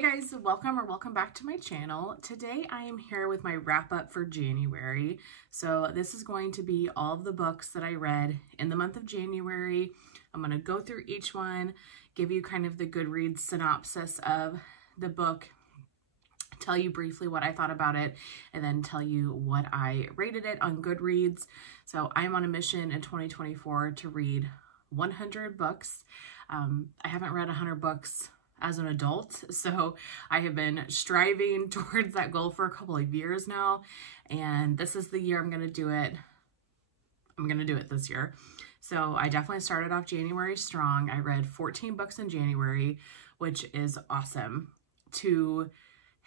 Hey guys, welcome back to my channel. Today I am here with my wrap up for January. So this is going to be all of the books that I read in the month of January. I'm going to go through each one, give you kind of the Goodreads synopsis of the book, tell you briefly what I thought about it, and then tell you what I rated it on Goodreads. So I'm on a mission in 2024 to read 100 books. I haven't read 100 books as an adult, so I have been striving towards that goal for a couple of years now, and this is the year I'm going to do it. I'm going to do it this year. So I definitely started off January strong. I read 14 books in January, which is awesome. To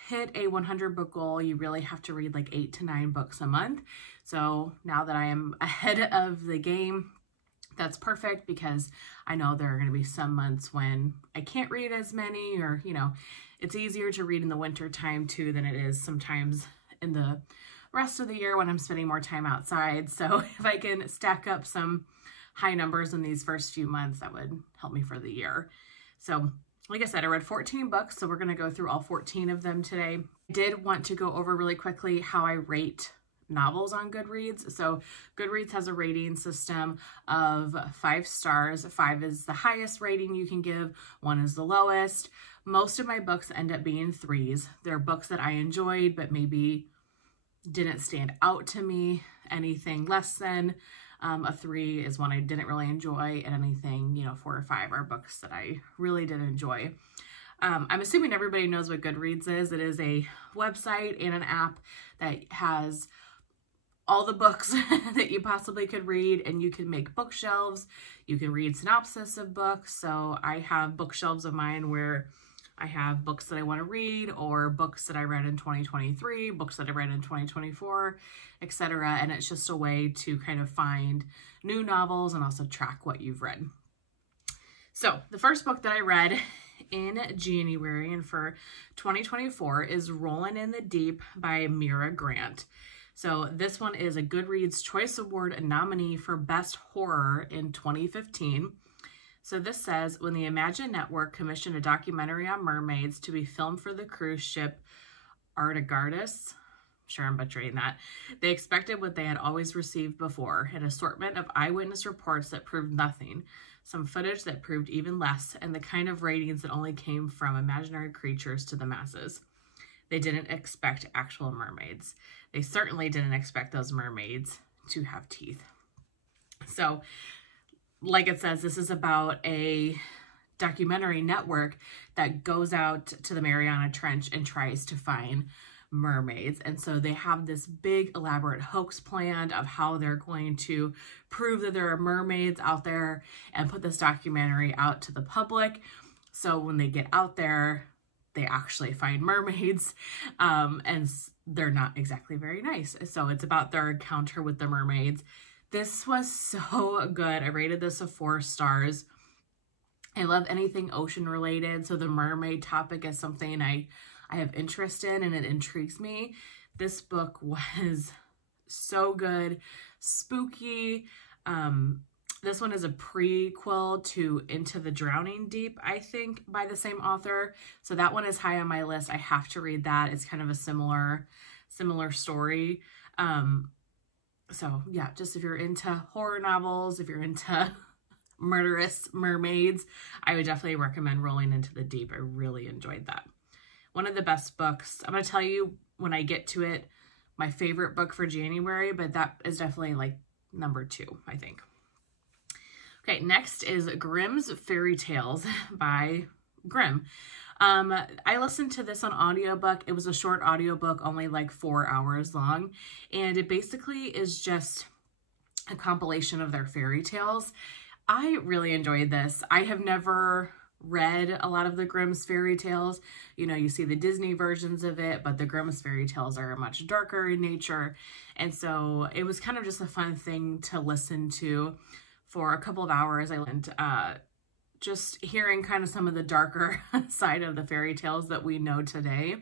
hit a 100 book goal, you really have to read like 8 to 9 books a month. So now that I am ahead of the game, that's perfect, because I know there are going to be some months when I can't read as many, or, you know, it's easier to read in the winter time too than it is sometimes in the rest of the year when I'm spending more time outside. So if I can stack up some high numbers in these first few months, that would help me for the year. So like I said, I read 14 books, so we're going to go through all 14 of them today. I did want to go over really quickly how I rate novels on Goodreads. So Goodreads has a rating system of 5 stars. 5 is the highest rating you can give, 1 is the lowest. Most of my books end up being 3s. They're books that I enjoyed but maybe didn't stand out to me. Anything less than a 3 is one I didn't really enjoy, and anything, you know, 4 or 5 are books that I really did enjoy. I'm assuming everybody knows what Goodreads is. It is a website and an app that has all the books that you possibly could read, and you can make bookshelves. You can read synopsis of books. So I have bookshelves of mine where I have books that I want to read, or books that I read in 2023, books that I read in 2024, etc. And it's just a way to kind of find new novels and also track what you've read. So the first book that I read in January and for 2024 is Rollin' in the Deep by Mira Grant. So this one is a Goodreads Choice Award nominee for Best Horror in 2015. So this says, when the Imagine Network commissioned a documentary on mermaids to be filmed for the cruise ship Artagardis, sure I'm butchering that, they expected what they had always received before, an assortment of eyewitness reports that proved nothing, some footage that proved even less, and the kind of ratings that only came from imaginary creatures to the masses. They didn't expect actual mermaids. They certainly didn't expect those mermaids to have teeth. So, like it says, this is about a documentary network that goes out to the Mariana Trench and tries to find mermaids. And so they have this big elaborate hoax planned of how they're going to prove that there are mermaids out there and put this documentary out to the public. So when they get out there, they actually find mermaids, and they're not exactly very nice. So it's about their encounter with the mermaids. This was so good. I rated this a 4 stars. I love anything ocean related, so the mermaid topic is something I have interest in, and it intrigues me. This book was so good, spooky. This one is a prequel to Into the Drowning Deep, I think, by the same author. So that one is high on my list. I have to read that. It's kind of a similar story. So yeah, just if you're into horror novels, if you're into murderous mermaids, I would definitely recommend Rolling Into the Deep. I really enjoyed that. One of the best books. I'm going to tell you when I get to it, my favorite book for January, but that is definitely like number 2, I think. Okay, next is Grimm's Fairy Tales by Grimm. I listened to this on audiobook. It was a short audiobook, only like 4 hours long, and it basically is just a compilation of their fairy tales. I really enjoyed this. I have never read a lot of the Grimm's fairy tales. You know, you see the Disney versions of it, but the Grimm's fairy tales are much darker in nature, and so it was kind of just a fun thing to listen to for a couple of hours. I learned just hearing kind of some of the darker side of the fairy tales that we know today.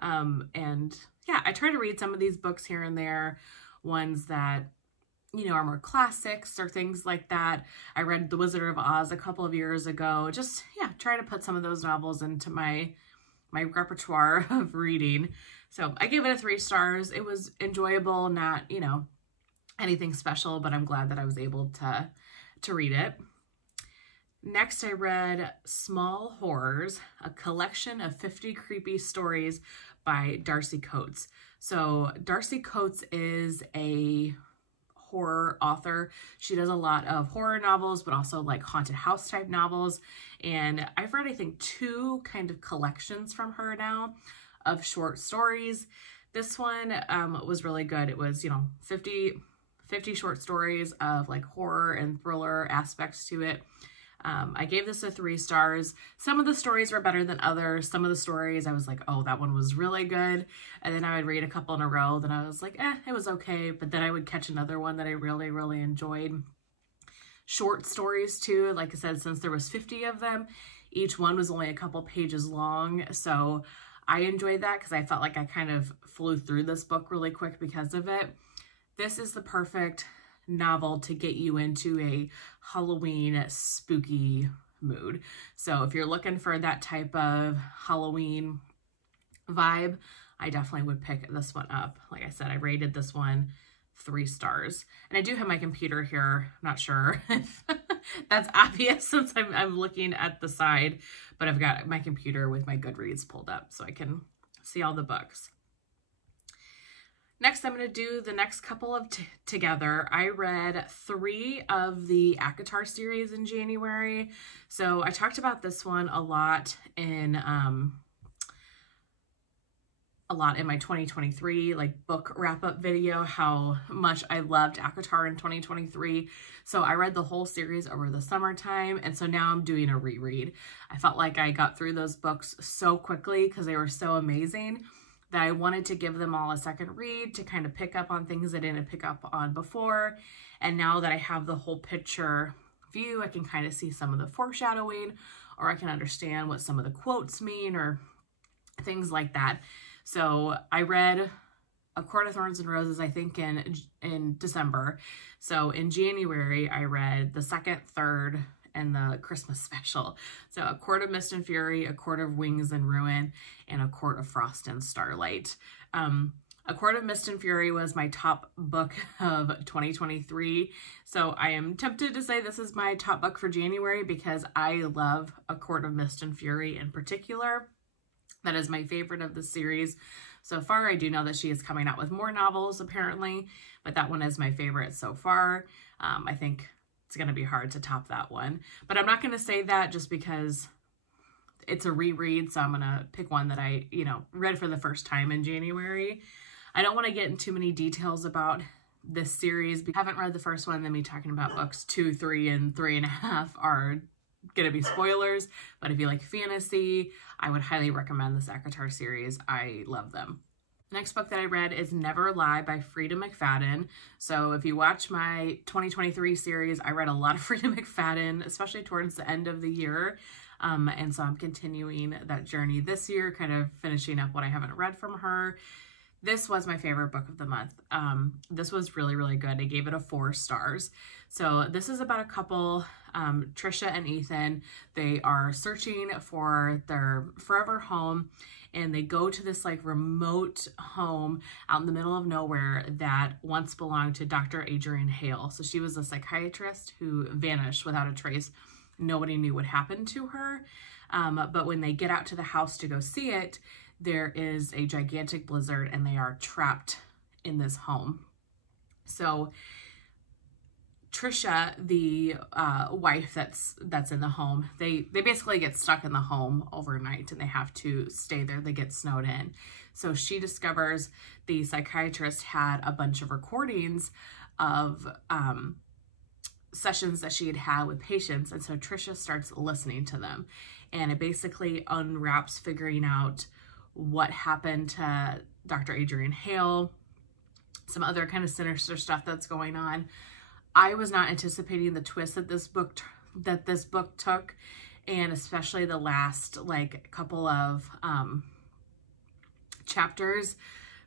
And yeah, I try to read some of these books here and there, ones that, you know, are more classics or things like that. I read The Wizard of Oz a couple of years ago. Just, yeah, try to put some of those novels into my my repertoire of reading. So I gave it a 3 stars. It was enjoyable, not, you know, anything special, but I'm glad that I was able to read it. Next, I read Small Horrors, a collection of 50 creepy stories by Darcy Coates. So Darcy Coates is a horror author. She does a lot of horror novels, but also like haunted house type novels. And I've read, I think, 2 kind of collections from her now of short stories. This one was really good. It was, you know, 50 short stories of like horror and thriller aspects to it. I gave this a 3 stars. Some of the stories were better than others. Some of the stories I was like, oh, that one was really good. And then I would read a couple in a row. Then I was like, it was okay. But then I would catch another one that I really, really enjoyed. Short stories too. Like I said, since there was 50 of them, each one was only a couple pages long. So I enjoyed that because I felt like I kind of flew through this book really quick because of it. This is the perfect novel to get you into a Halloween spooky mood. So if you're looking for that type of Halloween vibe, I definitely would pick this one up. Like I said, I rated this one 3 stars. And I do have my computer here. I'm not sure if that's obvious since I'm looking at the side, but I've got my computer with my Goodreads pulled up so I can see all the books. Next, I'm going to do the next couple of together. I read 3 of the ATAT series in January. So I talked about this one a lot in my 2023 like book wrap-up video, how much I loved ACOTAR in 2023. So I read the whole series over the summertime, and so now I'm doing a reread. I felt like I got through those books so quickly because they were so amazing that I wanted to give them all a second read to kind of pick up on things I didn't pick up on before. And now that I have the whole picture view, I can kind of see some of the foreshadowing, or I can understand what some of the quotes mean or things like that. So I read A Court of Thorns and Roses, I think in December. So in January, I read the 2nd, 3rd, and the Christmas special. So A Court of Mist and Fury, A Court of Wings and Ruin, and A Court of Frost and Starlight. A Court of Mist and Fury was my top book of 2023. So I am tempted to say this is my top book for January because I love A Court of Mist and Fury in particular. That is my favorite of the series so far. I do know that she is coming out with more novels apparently, but that one is my favorite so far. I think it's going to be hard to top that one, but I'm not going to say that just because it's a reread. So I'm going to pick one that I, read for the first time in January. I don't want to get into too many details about this series because I haven't read the first one. Then me talking about books 2, 3, and 3.5 are going to be spoilers. But if you like fantasy, I would highly recommend this ACOTAR series. I love them. The next book that I read is Never Lie by Freida McFadden. So if you watch my 2023 series, I read a lot of Freida McFadden, especially towards the end of the year. And so I'm continuing that journey this year, kind of finishing up what I haven't read from her. This was my favorite book of the month. This was really, really good. I gave it a 4 stars. So this is about a couple, Trisha and Ethan. They are searching for their forever home, and they go to this like remote home out in the middle of nowhere that once belonged to Dr. Adrienne Hale. So she was a psychiatrist who vanished without a trace. Nobody knew what happened to her. But when they get out to the house to go see it, there is a gigantic blizzard and they are trapped in this home. So Trisha, the wife that's in the home, they basically get stuck in the home overnight and they have to stay there. They get snowed in. So she discovers the psychiatrist had a bunch of recordings of sessions that she had had with patients. And so Trisha starts listening to them, and it basically unwraps figuring out what happened to Dr. Adrienne Hale, some other kind of sinister stuff that's going on. I was not anticipating the twist that this book took, and especially the last like couple of chapters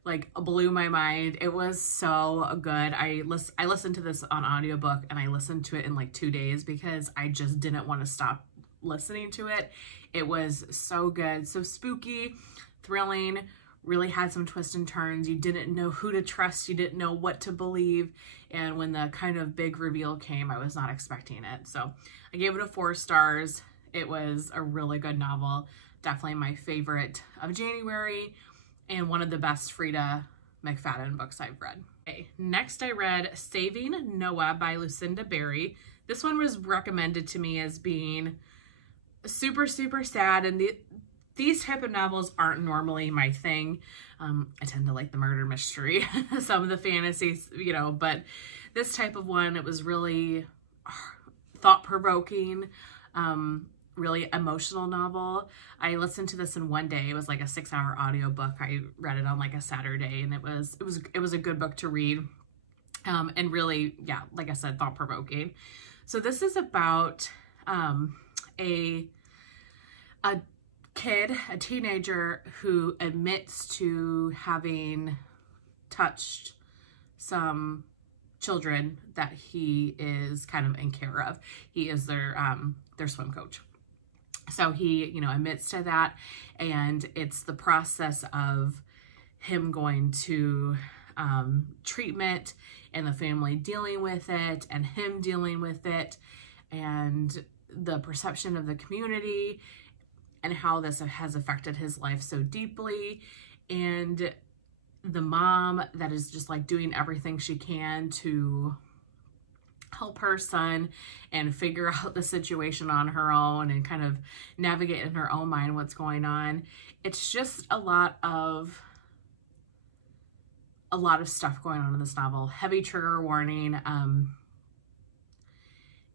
like blew my mind. It was so good. I listened to this on audiobook, and I listened to it in like 2 days because I just didn't want to stop listening to it. It was so good, so spooky, thrilling, really had some twists and turns. You didn't know who to trust, you didn't know what to believe, and when the kind of big reveal came, I was not expecting it. So I gave it a 4 stars. It was a really good novel, definitely my favorite of January, and one of the best Frida McFadden books I've read. Okay, next I read Saving Noah by Lucinda Berry. This one was recommended to me as being super, super sad, and these type of novels aren't normally my thing. I tend to like the murder mystery, some of the fantasies, you know, but this type of one, it was really thought-provoking, really emotional novel. I listened to this in one day. It was like a 6-hour audiobook. I read it on like a Saturday, and it was a good book to read. And really, yeah, like I said, thought-provoking. So this is about a kid, a teenager, who admits to having touched some children that he is kind of in care of. He is their swim coach. So he, you know, admits to that, and it's the process of him going to treatment, and the family dealing with it, and him dealing with it, and the perception of the community, and how this has affected his life so deeply, and the mom that is just like doing everything she can to help her son and figure out the situation on her own and kind of navigate in her own mind what's going on. It's just a lot of stuff going on in this novel. Heavy trigger warning. And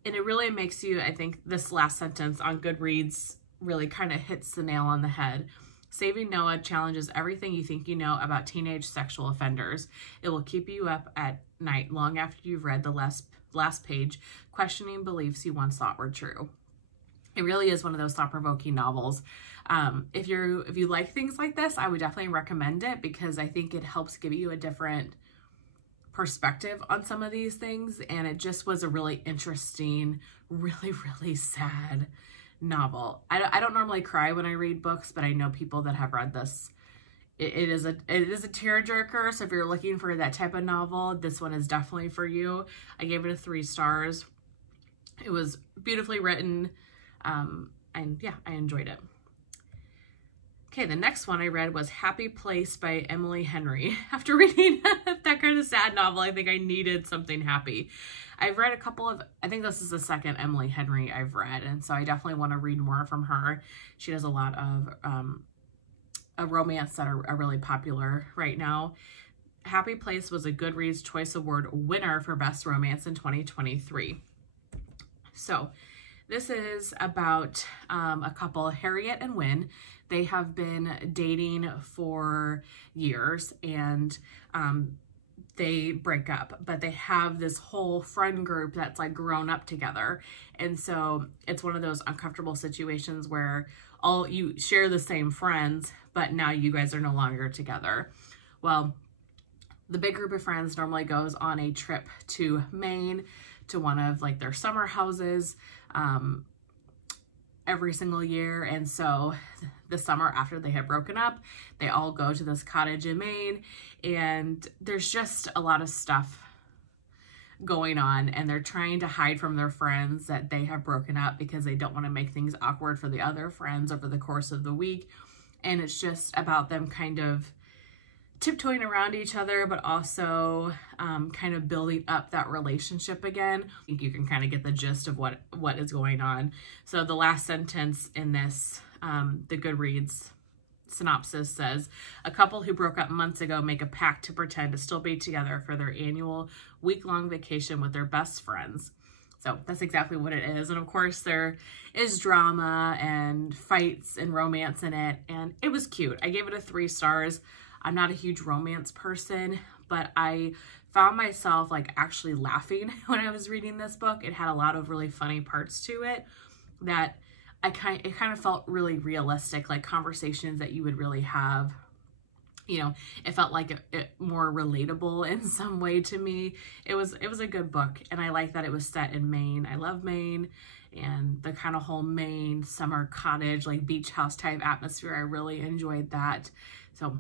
it really makes you, I think this last sentence on Goodreads really kind of hits the nail on the head. Saving Noah challenges everything you think you know about teenage sexual offenders. It will keep you up at night long after you've read the last page, questioning beliefs you once thought were true. It really is one of those thought-provoking novels. If you like things like this, I would definitely recommend it, because I think it helps give you a different perspective on some of these things. And it just was a really interesting, really, really sad novel. I don't normally cry when I read books, but I know people that have read this. It is a tearjerker. So if you're looking for that type of novel, this one is definitely for you. I gave it a 3 stars. It was beautifully written. And yeah, I enjoyed it. Okay, the next one I read was Happy Place by Emily Henry. After reading that kind of sad novel, I think I needed something happy. I've read a couple of, I think this is the second Emily Henry I've read, and so I definitely want to read more from her. She does a lot of a romance that are really popular right now. Happy Place was a Goodreads Choice Award winner for Best Romance in 2023. So this is about a couple, Harriet and Wynne. They have been dating for years, and they break up, but they have this whole friend group that's like grown up together. And so it's one of those uncomfortable situations where you share the same friends, but now you guys are no longer together. Well, the big group of friends normally goes on a trip to Maine to one of like their summer houses every single year. And so the summer after they had broken up, they all go to this cottage in Maine, and there's just a lot of stuff going on, and they're trying to hide from their friends that they have broken up because they don't want to make things awkward for the other friends over the course of the week. And it's just about them kind of tiptoeing around each other, but also kind of building up that relationship again. I think you can kind of get the gist of what is going on. So the last sentence in this, the Goodreads synopsis says, a couple who broke up months ago make a pact to pretend to still be together for their annual week-long vacation with their best friends. So that's exactly what it is. And of course there is drama and fights and romance in it, and it was cute. I gave it a 3 stars. I'm not a huge romance person, but I found myself like actually laughing when I was reading this book. It had a lot of really funny parts to it that it kind of felt really realistic, like conversations that you would really have you know, it felt like it more relatable in some way to me. It was a good book, and I like that it was set in Maine. I love Maine, and the kind of whole Maine summer cottage, like beach house type atmosphere. I really enjoyed that. So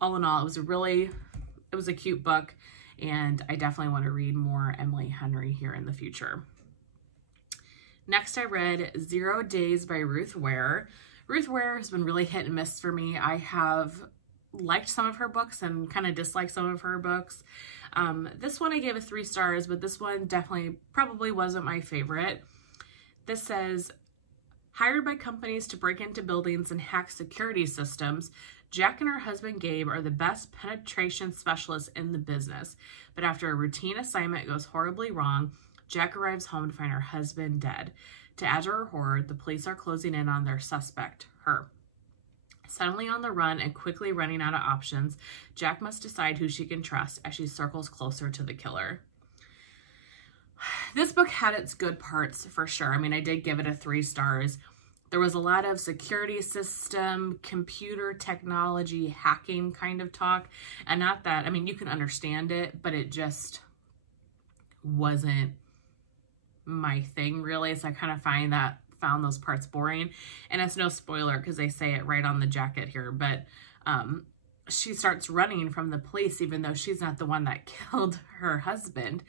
all in all, it was a cute book, and I definitely want to read more Emily Henry here in the future. Next, I read 0 Days by Ruth Ware. Ruth Ware has been really hit and miss for me. I have liked some of her books and kind of disliked some of her books. This one I gave 3 stars, but this one probably wasn't my favorite. This says, hired by companies to break into buildings and hack security systems, Jack and her husband Gabe are the best penetration specialists in the business. But after a routine assignment goes horribly wrong, Jack arrives home to find her husband dead. To add to her horror, the police are closing in on their suspect, her. Suddenly on the run and quickly running out of options, Jack must decide who she can trust as she circles closer to the killer. This book had its good parts for sure. I mean, I did give it 3 stars. There was a lot of security system, computer technology, hacking kind of talk. And not that, I mean, you can understand it, but it just wasn't my thing really. So I kind of found those parts boring. And it's no spoiler because they say it right on the jacket here, but she starts running from the police even though she's not the one that killed her husband.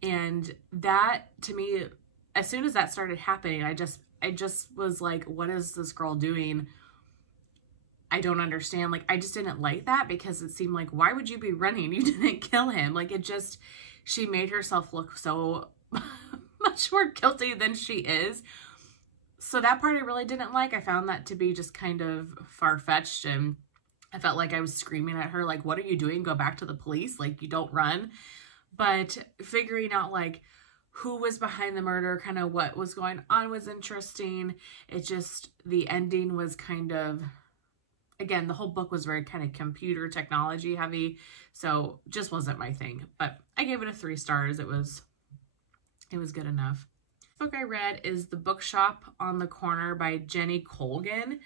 And that, to me, as soon as that started happening, I just was like, what is this girl doing? I don't understand. Like, I just didn't like that because it seemed like, why would you be running? You didn't kill him. Like, she made herself look so much more guilty than she is. So that part I really didn't like. I found that to be just kind of far-fetched, and I felt like I was screaming at her, like, what are you doing? Go back to the police. Like, you don't run. But figuring out, like, who was behind the murder, kind of what was going on was interesting. It just, the ending was kind of, again, the whole book was very kind of computer technology heavy, so just wasn't my thing. But I gave it 3 stars. It was good enough. The book I read is The Bookshop on the Corner by Jenny Colgan.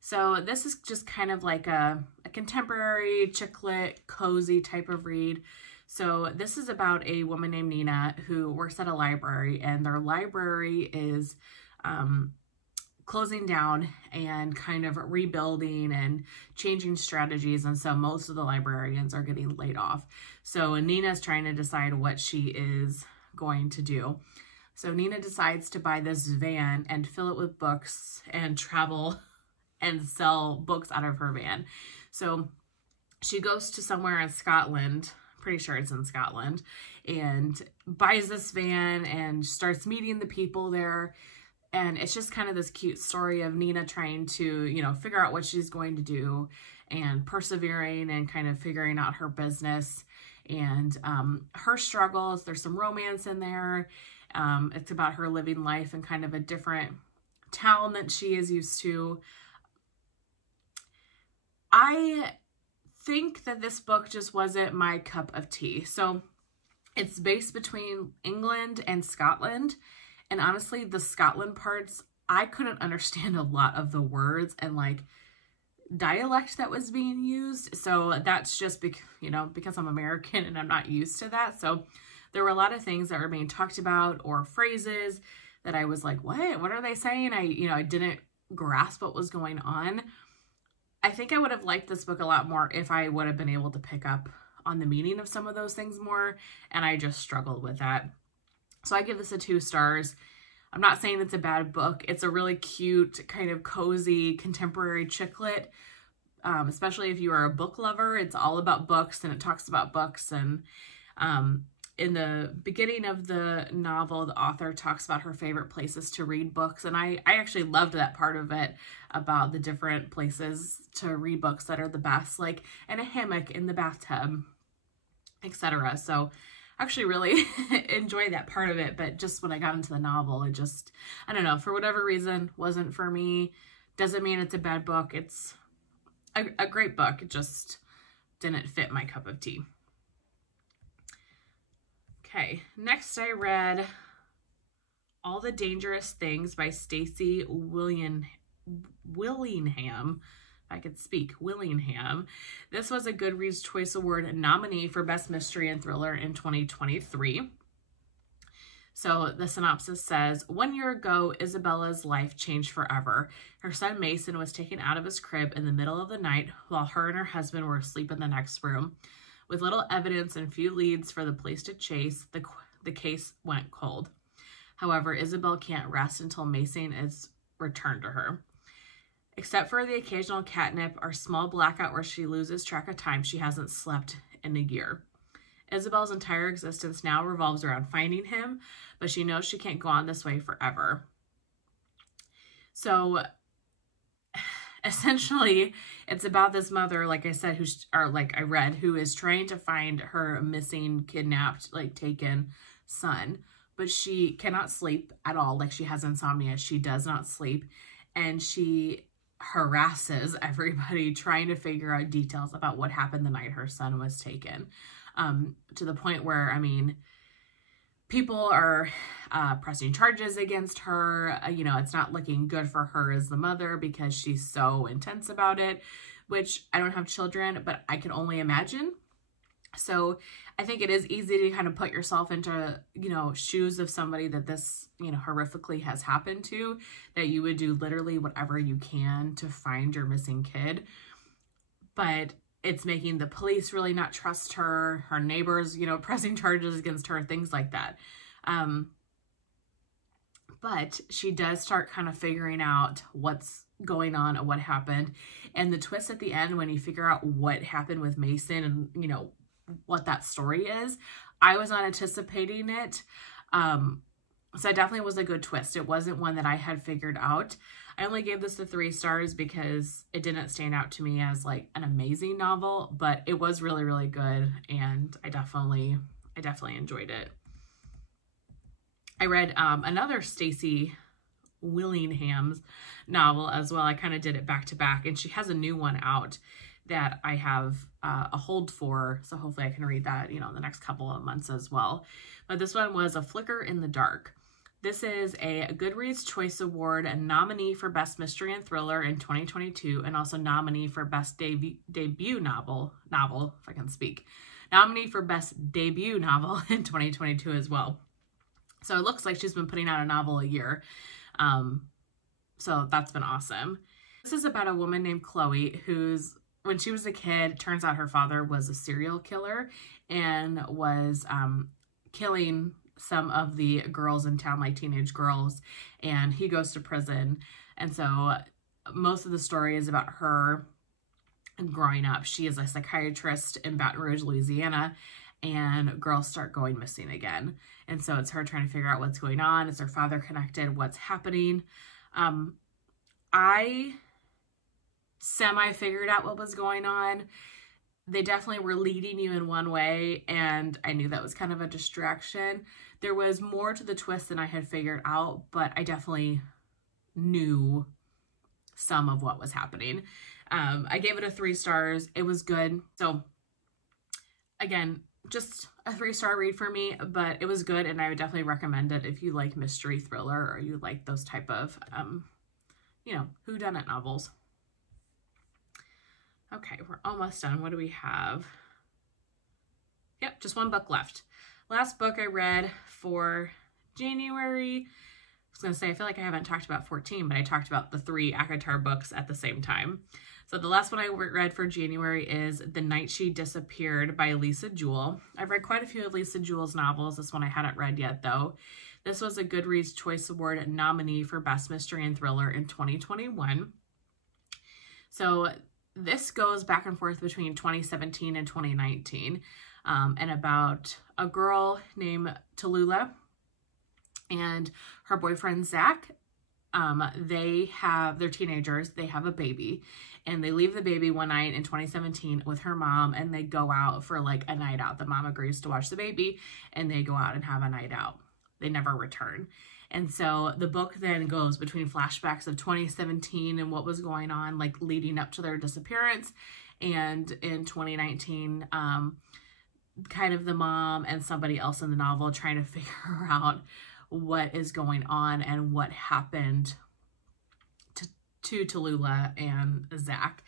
So this is just kind of like a contemporary chick lit, cozy type of read. So this is about a woman named Nina who works at a library, and their library is closing down and kind of rebuilding and changing strategies. And so most of the librarians are getting laid off. So Nina's trying to decide what she is going to do. So Nina decides to buy this van and fill it with books and travel and sell books out of her van. So she goes to somewhere in Scotland, pretty sure it's in Scotland, and buys this van and starts meeting the people there. And it's just kind of this cute story of Nina trying to, you know, figure out what she's going to do and persevering and kind of figuring out her business and her struggles. There's some romance in there. It's about her living life in kind of a different town that she is used to. I think that this book just wasn't my cup of tea. So it's based between England and Scotland. And honestly, the Scotland parts, I couldn't understand a lot of the words and like dialect that was being used. So that's just because I'm American and I'm not used to that. So there were a lot of things that were being talked about or phrases that I was like, what are they saying? I didn't grasp what was going on. I think I would have liked this book a lot more if I would have been able to pick up on the meaning of some of those things more. And I just struggled with that. So I give this 2 stars. I'm not saying it's a bad book. It's a really cute, kind of cozy, contemporary chick lit, especially if you are a book lover. It's all about books and it talks about books. And in the beginning of the novel, the author talks about her favorite places to read books. And I actually loved that part of it about the different places to read books that are the best, like in a hammock, in the bathtub, etc. So actually really enjoyed that part of it, but just when I got into the novel, it just, I don't know, for whatever reason, wasn't for me. Doesn't mean it's a bad book. It's a great book. It just didn't fit my cup of tea. Okay, next I read All the Dangerous Things by Stacey Willingham. I could speak, Willingham. This was a Goodreads Choice Award nominee for Best Mystery and Thriller in 2023. So the synopsis says, 1 year ago, Isabella's life changed forever. Her son Mason was taken out of his crib in the middle of the night while her and her husband were asleep in the next room. With little evidence and few leads for the police to chase, the case went cold. However, Isabel can't rest until Mason is returned to her. Except for the occasional catnip or small blackout where she loses track of time, she hasn't slept in a year. Isabel's entire existence now revolves around finding him, but she knows she can't go on this way forever. So essentially, it's about this mother, like I said, who is trying to find her missing, kidnapped, taken son, but she cannot sleep at all. Like, she has insomnia. She does not sleep, and she harasses everybody trying to figure out details about what happened the night her son was taken, to the point where, I mean, people are pressing charges against her. It's not looking good for her as the mother because she's so intense about it, which I don't have children, but I can only imagine. So I think it is easy to kind of put yourself into, shoes of somebody that this, horrifically has happened to, that you would do literally whatever you can to find your missing kid. But it's making the police really not trust her, her neighbors, pressing charges against her, things like that. But she does start kind of figuring out what's going on and what happened. And the twist at the end, when you figure out what happened with Mason and, what that story is, I was not anticipating it. So it definitely was a good twist. It wasn't one that I had figured out. I only gave this the 3 stars because it didn't stand out to me as an amazing novel, but it was really, really good. And I definitely enjoyed it. I read another Stacey Willingham's novel as well. I kind of did it back to back, and she has a new one out that I have a hold for, so hopefully I can read that, in the next couple of months as well. But this one was A Flicker in the Dark. This is a Goodreads Choice Award nominee for Best Mystery and Thriller in 2022, and also nominee for Best Debut Novel, if I can speak. Nominee for Best Debut Novel in 2022 as well. So it looks like she's been putting out a novel a year. So that's been awesome. This is about a woman named Chloe who's, when she was a kid, turns out her father was a serial killer and was killing some of the girls in town, like teenage girls, and he goes to prison. And so most of the story is about her growing up. She is a psychiatrist in Baton Rouge, Louisiana, and girls start going missing again. And so it's her trying to figure out what's going on. Is her father connected? What's happening? I semi-figured out what was going on. They definitely were leading you in one way, and I knew that was kind of a distraction. There was more to the twist than I had figured out, but I definitely knew some of what was happening. I gave it a 3 stars. It was good. So again, just a 3-star read for me, but it was good, and I would definitely recommend it if you like mystery thriller or you like those type of, whodunit novels. Okay, we're almost done. What do we have? Yep, just 1 book left. Last book I read for January, I was going to say, I feel like I haven't talked about 14, but I talked about the 3 ACOTAR books at the same time. So the last one I read for January is The Night She Disappeared by Lisa Jewell. I've read quite a few of Lisa Jewell's novels. This one I hadn't read yet, though. This was a Goodreads Choice Award nominee for Best Mystery and Thriller in 2021. So this goes back and forth between 2017 and 2019, and about a girl named Tallulah and her boyfriend Zach. They're teenagers, they have a baby, and they leave the baby one night in 2017 with her mom, and they go out for a night out. The mom agrees to watch the baby, and they go out and have a night out. They never return. And so the book then goes between flashbacks of 2017 and what was going on, leading up to their disappearance, and in 2019, kind of the mom and somebody else in the novel trying to figure out what is going on and what happened to Tallulah and Zach.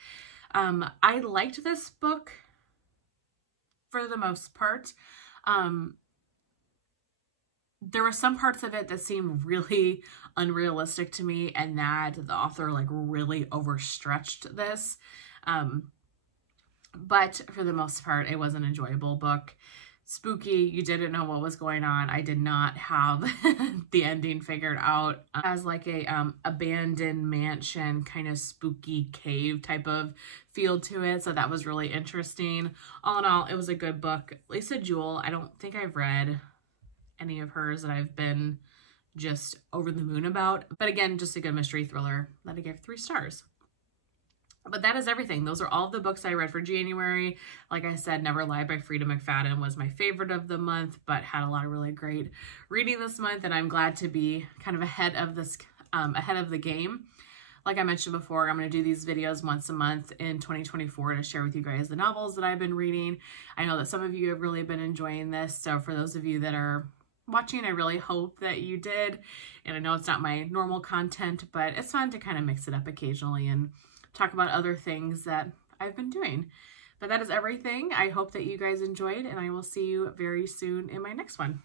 I liked this book for the most part. There were some parts of it that seemed really unrealistic to me, and that the author like really overstretched this. But for the most part, it was an enjoyable book. Spooky, you didn't know what was going on. I did not have the ending figured out. As like a abandoned mansion, kind of spooky cave type of feel to it. So that was really interesting. All in all, it was a good book. Lisa Jewell, I don't think I've read any of hers that I've been just over the moon about. But again, just a good mystery thriller that I gave 3 stars. But that is everything. Those are all the books I read for January. Like I said, Never Lie by Frida McFadden was my favorite of the month, but had a lot of really great reading this month, and I'm glad to be kind of ahead of this, ahead of the game. Like I mentioned before, I'm going to do these videos once a month in 2024 to share with you guys the novels that I've been reading. I know that some of you have really been enjoying this, so for those of you that are watching, I really hope that you did. And I know it's not my normal content, but it's fun to kind of mix it up occasionally and talk about other things that I've been doing. But that is everything. I hope that you guys enjoyed, and I will see you very soon in my next one.